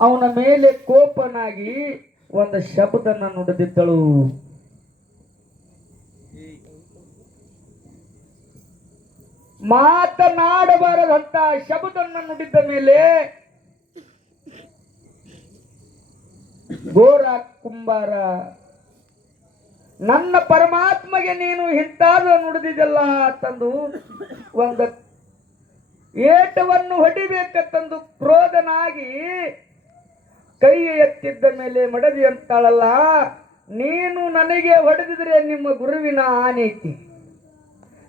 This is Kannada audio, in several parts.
ಅವನ ಮೇಲೆ ಕೋಪನಾಗಿ ಒಂದು ಶಬ್ದನ ನುಡಿದಿದ್ದಳು. ಮಾತನಾಡಬಾರದಂತ ಶಬ್ದವನ್ನು ನುಡಿದ ಮೇಲೆ ಘೋರ ಕುಂಬಾರ, ನನ್ನ ಪರಮಾತ್ಮಗೆ ನೀನು ಇಂತಾದ ನುಡಿದಿದ್ದಲ್ಲ ತಂದು ಒಂದು ಏಟವನ್ನು ಹೊಡಿಬೇಕಂತಂದು ಕ್ರೋಧನಾಗಿ ಕೈ ಎತ್ತಿದ್ದ ಮೇಲೆ ಮಡದಿ ಅಂತಾಳಲ್ಲ, ನೀನು ನನಗೆ ಹೊಡೆದಿದ್ರೆ ನಿಮ್ಮ ಗುರುವಿನ ಆನೈತಿ,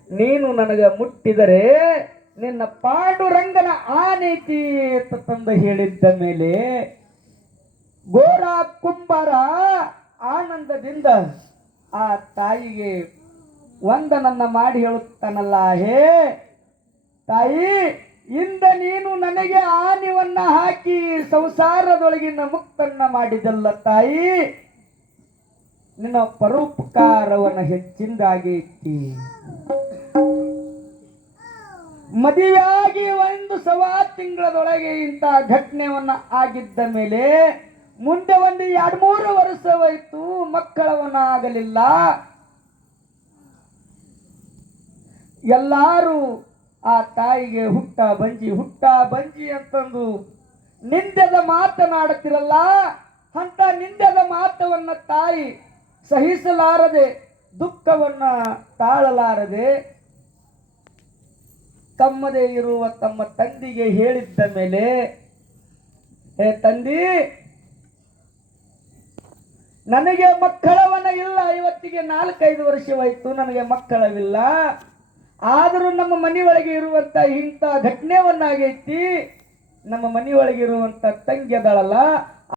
ನೀನು ನನಗೆ ಮುಟ್ಟಿದರೆ ನಿನ್ನ ಪಾಂಡುರಂಗನ ಆನೈತಿ ಅಂತ ತಂದು ಹೇಳಿದ್ದ ಮೇಲೆ ಘೋರ ಕುಂಬಾರ ಆನಂದದಿಂದ ಆ ತಾಯಿಗೆ ವಂದನನ್ನ ಮಾಡಿ ಹೇಳುತ್ತಾನಲ್ಲ, ಹೇ ತಾಯಿ, ಇಂದ ನೀನು ನನಗೆ ಆನಿವನ್ನ ಹಾಕಿ ಸಂಸಾರದೊಳಗಿನ ಮುಕ್ತನ್ನ ಮಾಡಿದಲ್ಲ ತಾಯಿ, ನಿನ್ನ ಪರೋಪಕಾರವನ್ನ ಹೆಚ್ಚಿಂದಾಗೈತಿ. ಮದುವೆಯಾಗಿ 1.25 ತಿಂಗಳದೊಳಗೆ ಇಂಥ ಘಟನೆಯನ್ನ ಆಗಿದ್ದ ಮೇಲೆ ಮುಂದೆ 2-3 ವರ್ಷವಾಯಿತು, ಮಕ್ಕಳವನ್ನ ಆಗಲಿಲ್ಲ. ಎಲ್ಲಾರು ಆ ತಾಯಿಗೆ ಹುಟ್ಟ ಬಂಜಿ ಅಂತಂದು ನಿಂದೆದ ಮಾತನಾಡುತ್ತಿರಲ್ಲ, ಅಂತ ನಿಂದೆದ ಮಾತವನ್ನ ತಾಯಿ ಸಹಿಸಲಾರದೆ, ದುಃಖವನ್ನ ತಾಳಲಾರದೆ ತಮ್ಮದೇ ಇರುವ ತಮ್ಮ ತಂದೆಗೆ ಹೇಳಿದ್ದ ಮೇಲೆ, ಹೇ ತಂದಿ, ನನಗೆ ಮಕ್ಕಳವನ್ನ ಇಲ್ಲ, ಇವತ್ತಿಗೆ 4-5 ವರ್ಷವಾಯಿತು, ನನಗೆ ಮಕ್ಕಳವಿಲ್ಲ. ಆದರೂ ನಮ್ಮ ಮನೆಯೊಳಗೆ ಇರುವಂತ ಇಂಥ ಘಟನೆಯನ್ನಾಗೈತಿ, ನಮ್ಮ ಮನೆಯೊಳಗೆ ಇರುವಂತ ತಂಗಿ ಅದಳಲ್ಲ,